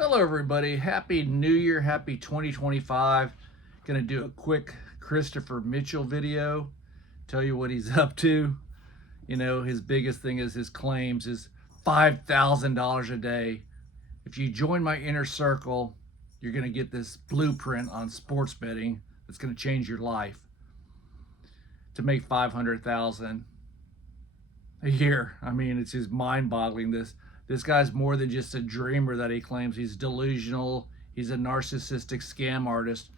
Hello everybody, happy new year, happy 2025. Gonna do a quick Christopher Mitchell video, tell you what he's up to. You know, his biggest thing is his claims is $5,000 a day. If you join my inner circle, you're gonna get this blueprint on sports betting that's gonna change your life to make 500,000 a year. I mean, it's just mind-boggling. This guy's more than just a dreamer that he claims. He's delusional. He's a narcissistic scam artist.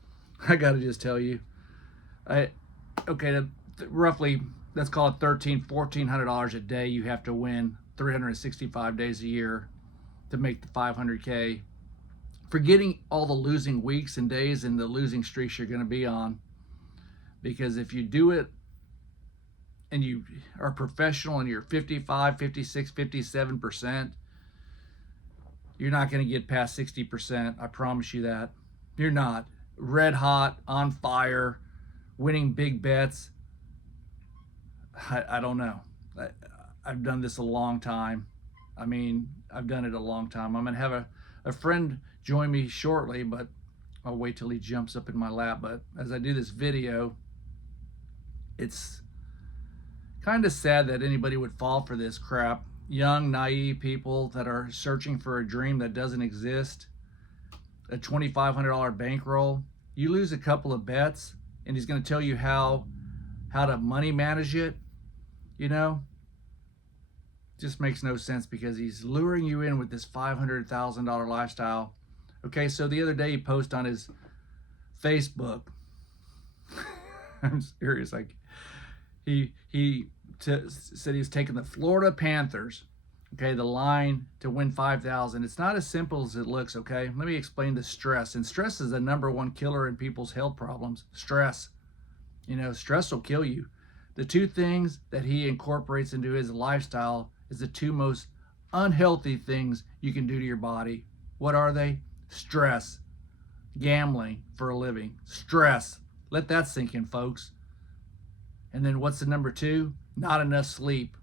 I gotta just tell you, roughly, let's call it $1,400 a day you have to win 365 days a year to make the 500K. Forgetting all the losing weeks and days and the losing streaks you're gonna be on. Because if you do it and you are professional and you're 55, 56, 57%, you're not going to get past 60%. I promise you that. You're not. Red hot, on fire, winning big bets. I don't know. I've done this a long time. I mean, I've done it a long time. I'm going to have a friend join me shortly, but I'll wait till he jumps up in my lap. But as I do this video, it's kind of sad that anybody would fall for this crap. Young, naive people that are searching for a dream that doesn't exist. A $2,500 bankroll. You lose a couple of bets and he's going to tell you how to money manage it. You know, just makes no sense because he's luring you in with this $500,000 lifestyle. Okay, so the other day he posted on his Facebook. I'm serious. Like he said he was taking the Florida Panthers, okay, the line to win 5,000. It's not as simple as it looks, okay? Let me explain the stress. And stress is the #1 killer in people's health problems. Stress. You know, stress will kill you. The two things that he incorporates into his lifestyle is the two most unhealthy things you can do to your body. What are they? Stress. Gambling for a living. Stress. Let that sink in, folks. And then what's the #2? Not enough sleep.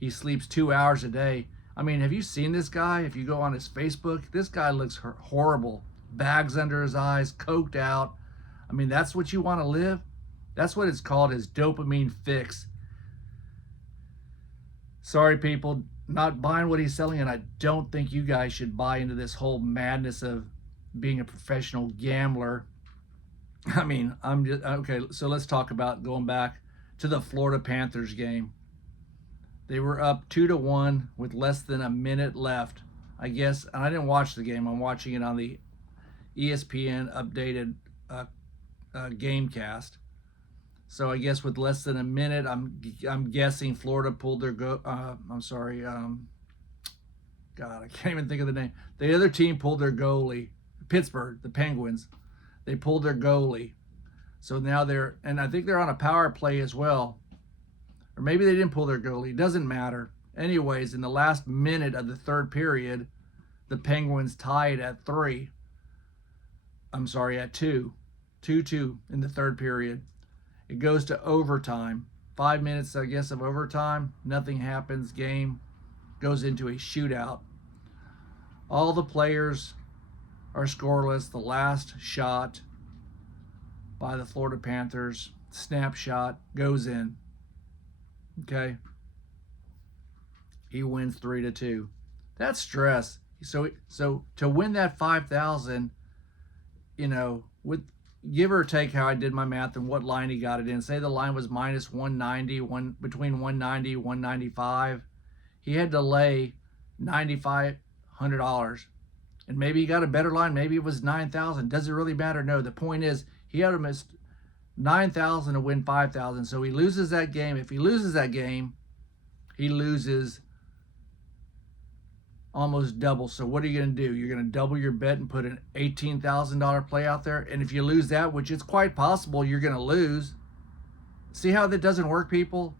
He sleeps 2 hours a day. I mean, have you seen this guy? If you go on his Facebook, this guy looks horrible. Bags under his eyes, coked out. I mean, that's what you want to live? That's what it's called, his dopamine fix. Sorry, people, not buying what he's selling, and I don't think you guys should buy into this whole madness of being a professional gambler. I mean, okay, so let's talk about going back to the Florida Panthers game. They were up 2-1 with less than a minute left. I guess, and I didn't watch the game. I'm watching it on the ESPN updated Gamecast. So I guess with less than a minute, I'm guessing Florida pulled their God, I can't even think of the name. The other team pulled their goalie. Pittsburgh, the Penguins. They pulled their goalie. So now and I think they're on a power play as well. Or maybe they didn't pull their goalie. It doesn't matter. Anyways, in the last minute of the third period, the Penguins tied at 2. 2-2 in the third period. It goes to overtime. 5 minutes, I guess, of overtime. Nothing happens. Game goes into a shootout. All the players are scoreless. The last shot by the Florida Panthers, snapshot, goes in. Okay. He wins 3-2. That's stress. So to win that 5,000, you know, with give or take how I did my math and what line he got it in. Say the line was minus 190, between 190 195. He had to lay $9,500. And maybe he got a better line. Maybe it was 9,000. Does it really matter? No. The point is, he had to miss 9,000 to win 5,000. So he loses that game. If he loses that game, he loses almost double. So what are you going to do? You're going to double your bet and put an $18,000 play out there. And if you lose that, which it's quite possible you're going to lose. See how that doesn't work, people?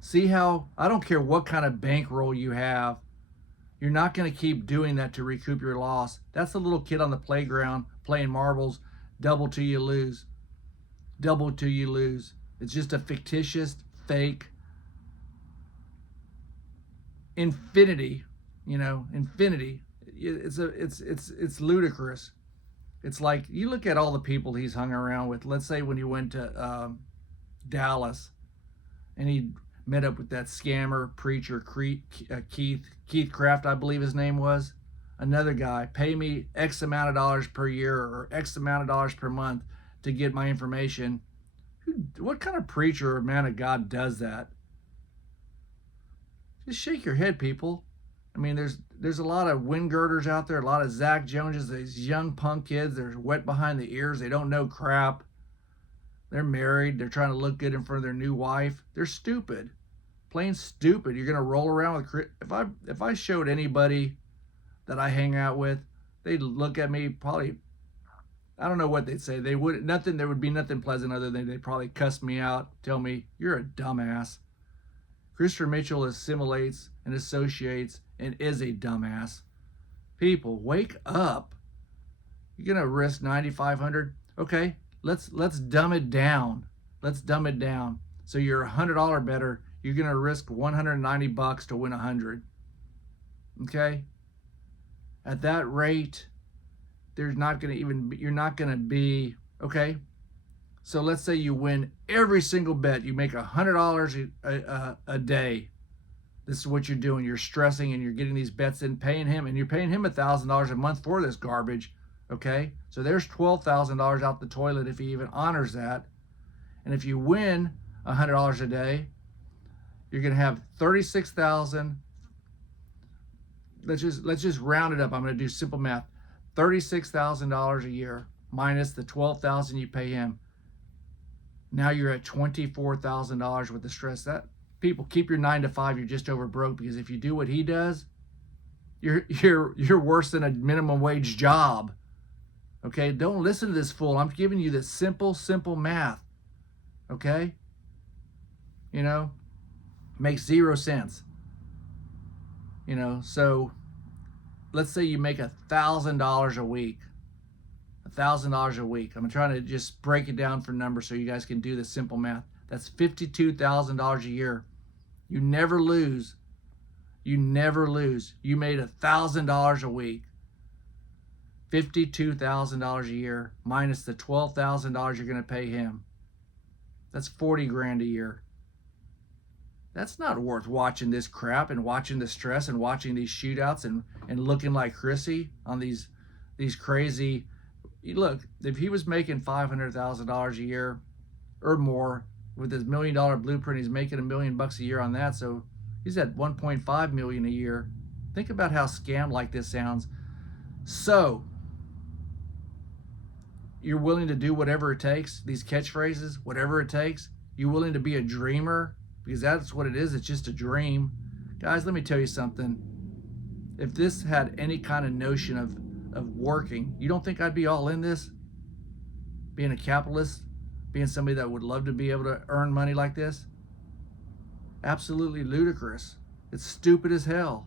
See how, I don't care what kind of bankroll you have. You're not going to keep doing that to recoup your loss. That's the little kid on the playground playing marbles. Double till you lose. Double till you lose. It's just a fictitious, fake infinity. You know, infinity. it's ludicrous. It's like you look at all the people he's hung around with. Let's say when he went to Dallas and he met up with that scammer preacher Keith Craft, I believe his name was. Another guy, pay me X amount of dollars per year or X amount of dollars per month to get my information. What kind of preacher or man of God does that? Just shake your head, people. I mean, there's a lot of Wingirders out there, a lot of Zach Joneses, these young punk kids. They're wet behind the ears. They don't know crap. They're married. They're trying to look good in front of their new wife. They're stupid, plain stupid. You're gonna roll around with if I showed anybody that I hang out with, they'd look at me probably. I don't know what they'd say. They would nothing. There would be nothing pleasant other than they'd probably cuss me out, tell me you're a dumbass. Christopher Mitchell assimilates and associates and is a dumbass. People, wake up. You're gonna risk 9,500. Okay, let's dumb it down. Let's dumb it down. So you're $100 better. You're gonna risk $190 to win 100. Okay. At that rate, you're not gonna be okay. So let's say you win every single bet. You make $100 a day. This is what you're doing. You're stressing and you're getting these bets in, paying him, and you're paying him $1,000 a month for this garbage. Okay, so there's $12,000 out the toilet if he even honors that. And if you win $100 a day, you're gonna have 36,000. Let's just round it up. I'm gonna do simple math. $36,000 a year minus the $12,000 you pay him. Now you're at $24,000 with the stress. That people, keep your 9 to 5. You're just over broke, because if you do what he does, you're worse than a minimum wage job. Okay, don't listen to this fool. I'm giving you this simple math. Okay, makes 0 sense. So let's say you make $1,000 a week. $1,000 a week. I'm trying to just break it down for numbers so you guys can do the simple math. That's $52,000 a year. You never lose. You never lose. You made $1,000 a week. $52,000 a year minus the $12,000 you're going to pay him. That's 40 grand a year. That's not worth watching this crap and watching the stress and watching these shootouts and looking like Chrissy on these crazy. Look, if he was making $500,000 a year or more with his $1 million blueprint, he's making $1 million a year on that. So he's at $1.5 million a year. Think about how scam like this sounds. So you're willing to do whatever it takes, these catchphrases, whatever it takes. You're willing to be a dreamer, because that's what it is. It's just a dream. Guys, let me tell you something. If this had any kind of notion of working, you don't think I'd be all in this? Being a capitalist, being somebody that would love to be able to earn money like this? Absolutely ludicrous. It's stupid as hell.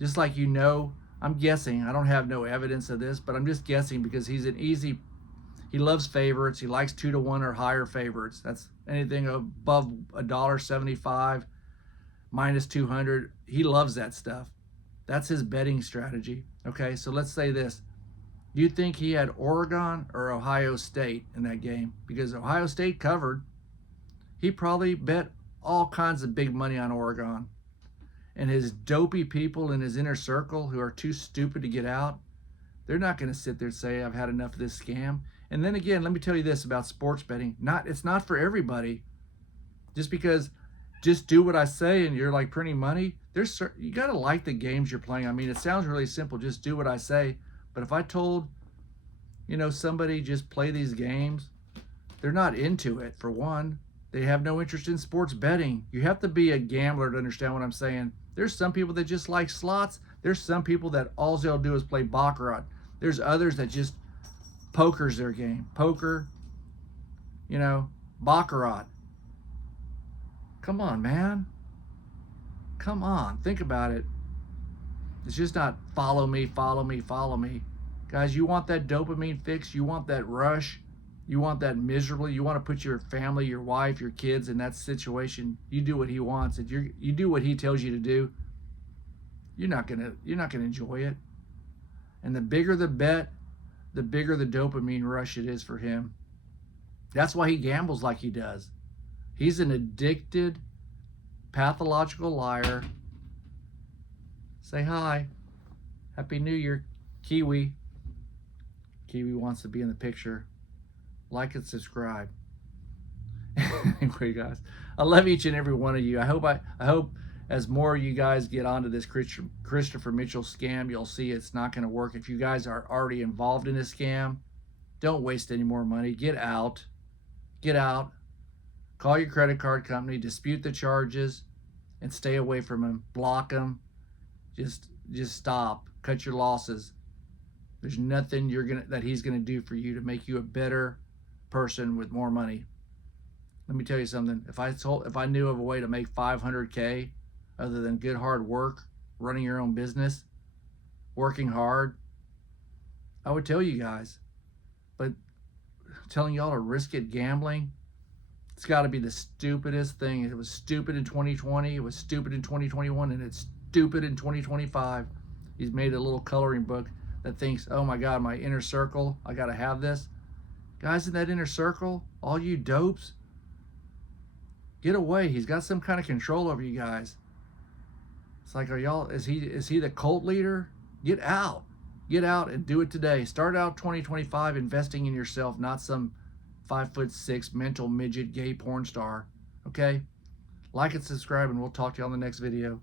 Just like I'm guessing, I don't have no evidence of this, but I'm just guessing because he loves favorites. He likes 2 to 1 or higher favorites. That's anything above $1.75 minus 200. He loves that stuff. That's his betting strategy. Okay, so let's say this. Do you think he had Oregon or Ohio State in that game? Because Ohio State covered. He probably bet all kinds of big money on Oregon. And his dopey people in his inner circle who are too stupid to get out, they're not going to sit there and say, I've had enough of this scam. And then again, let me tell you this about sports betting. It's not for everybody. Just because just do what I say and you're like printing money, you got to like the games you're playing. I mean, it sounds really simple. Just do what I say. But if I told, somebody just play these games, they're not into it, for one. They have no interest in sports betting. You have to be a gambler to understand what I'm saying. There's some people that just like slots. There's some people that all they'll do is play baccarat. There's others that just poker's their game. Poker, baccarat. Come on, man. Come on, think about it. It's just not follow me, follow me, follow me. Guys, you want that dopamine fix? You want that rush? You want that miserably? You want to put your family, your wife, your kids in that situation? You do what he wants. If you do what he tells you to do, you're not gonna enjoy it. And the bigger the bet, the bigger the dopamine rush it is for him. That's why he gambles like he does. He's an addicted, pathological liar. Say hi. Happy New Year, Kiwi. Kiwi wants to be in the picture. Like and subscribe. Anyway, guys, I love each and every one of you. I hope as more of you guys get onto this Christopher Mitchell scam, you'll see it's not going to work. If you guys are already involved in this scam, don't waste any more money. Get out. Get out. Call your credit card company, dispute the charges, and stay away from him. Block him. Just stop. Cut your losses. There's nothing that he's gonna do for you to make you a better person with more money. Let me tell you something. If I knew of a way to make $500K other than good hard work, running your own business, working hard, I would tell you guys. But telling y'all to risk it gambling, it's got to be the stupidest thing. It was stupid in 2020, it was stupid in 2021, and it's stupid in 2025. He's made a little coloring book that thinks, oh my God, my inner circle, I got to have this. Guys in that inner circle, all you dopes, get away. He's got some kind of control over you guys. It's like, is he the cult leader? Get out. Get out and do it today. Start out 2025 investing in yourself, not some 5'6" mental midget gay porn star. Okay? Like and subscribe, and we'll talk to you on the next video.